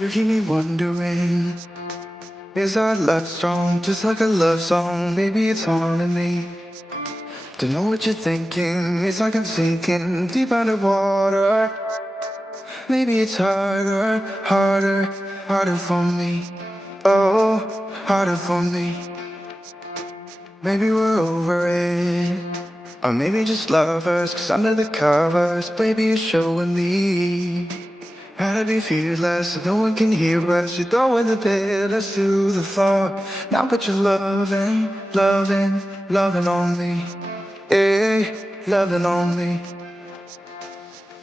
You keep me wondering, is our love strong? Just like a love song, maybe it's haunting me. Don't know what you're thinking, it's like I'm sinking deep underwater. Maybe it's harder for me. Oh, harder for me. Maybe we're over it, or maybe just lovers, 'cause under the covers, baby, you're showing me how to be fearless, so no one can hear us. You're throwing the pillars to the floor. Now put your loving on me. Yeah, loving on me.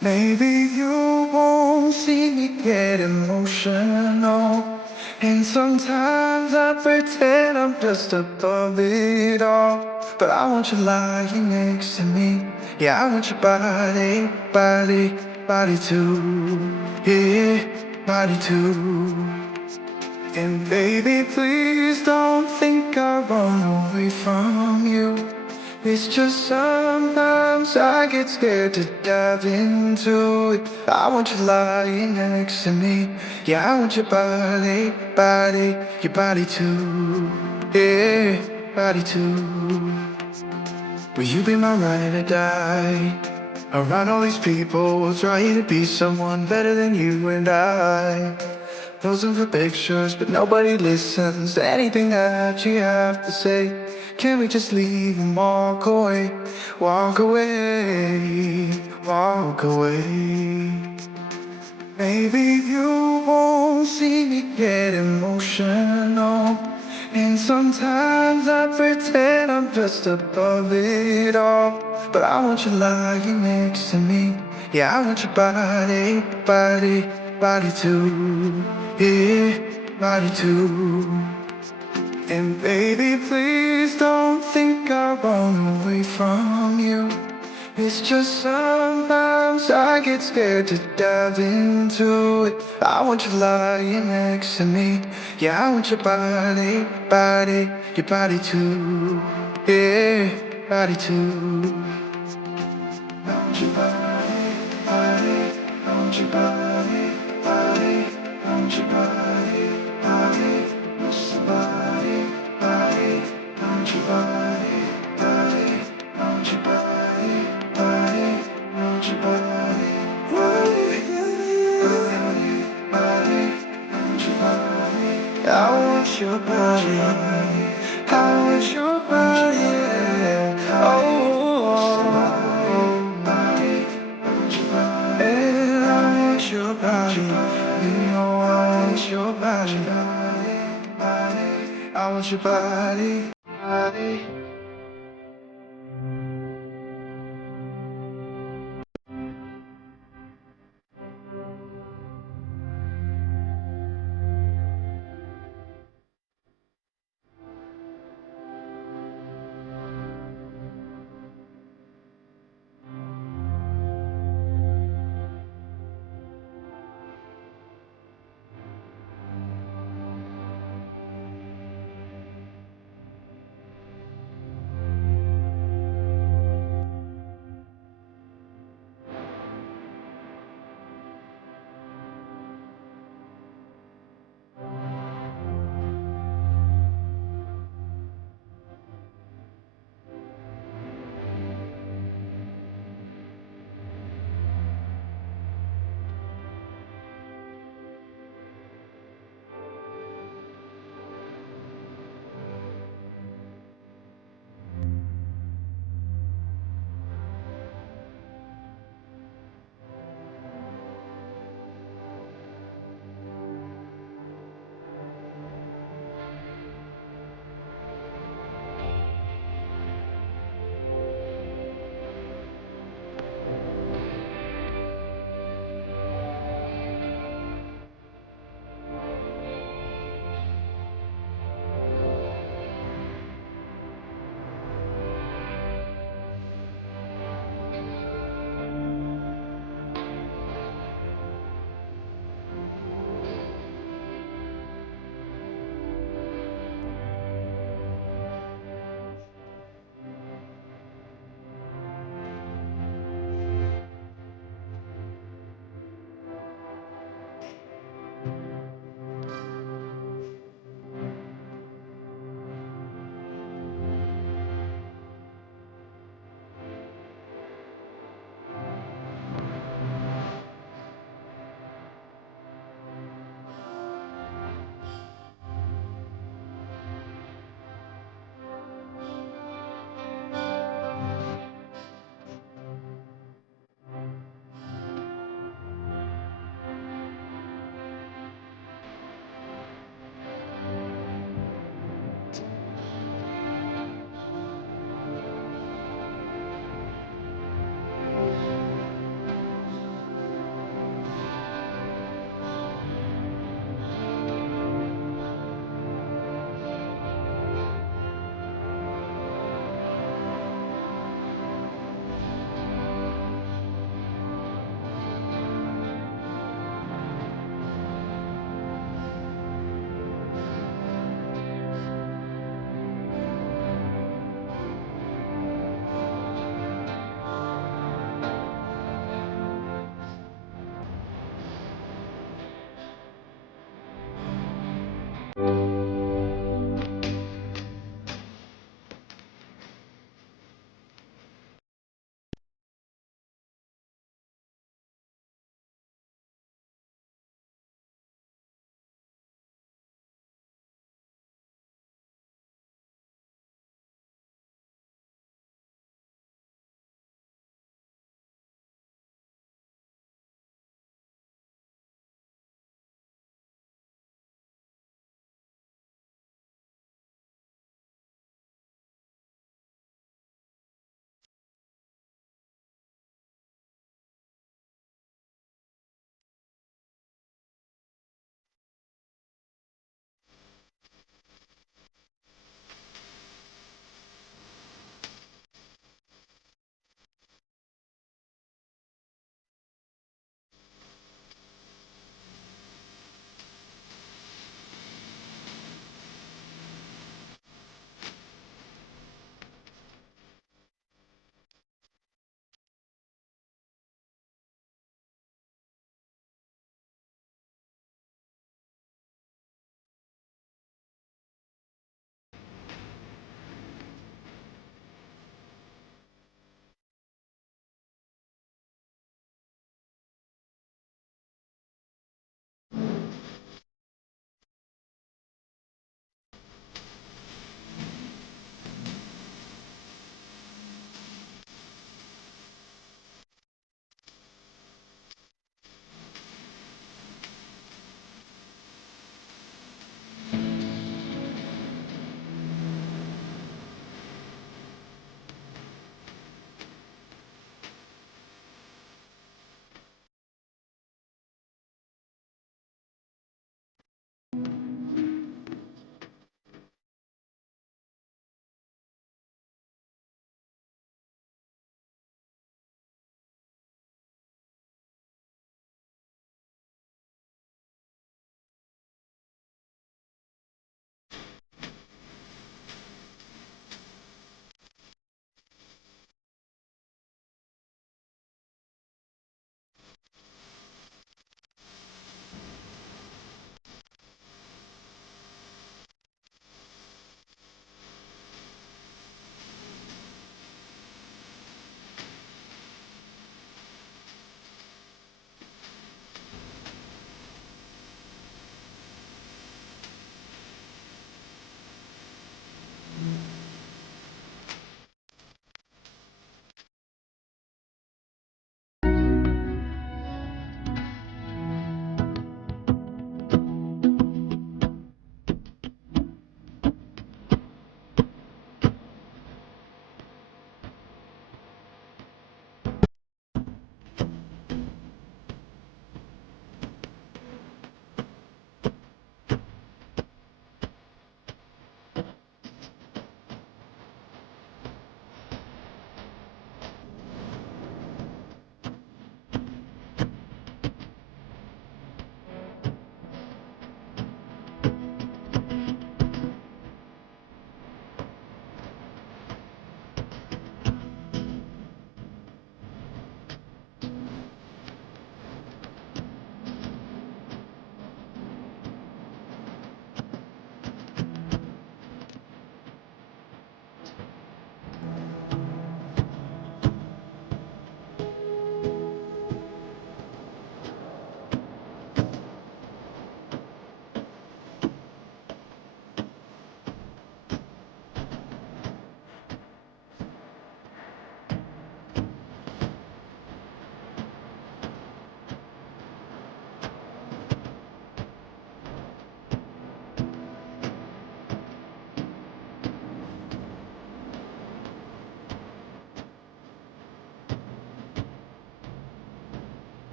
Maybe you won't see me get emotional, and sometimes I pretend I'm just above it all. But I want you lying next to me. Yeah, I want your body too. Yeah, body too. And baby, please don't think I run away from you. It's just sometimes I get scared to dive into it. I want you lying next to me. Yeah, I want your your body too. Yeah, body too. Will you be my ride or die? Around all these people trying to be someone better than you and I. Posing for pictures, but nobody listens to anything that you have to say. Can we just leave and walk away? Walk away, walk away. Maybe you won't see me get emotional, and sometimes I pretend I'm just above it all. But I want you lying next to me. Yeah, I want your body too. Yeah, body too. And baby, please don't think I run away from you. It's just sometimes I get scared to dive into it. I want you lying next to me. Yeah, I want your your body too. Yeah, body too. I want your I want your I want your I want somebody, I want your I want your I want your I want your body, I want your body, yeah. Oh, yeah, I want your body, you know I want your body, I want your body,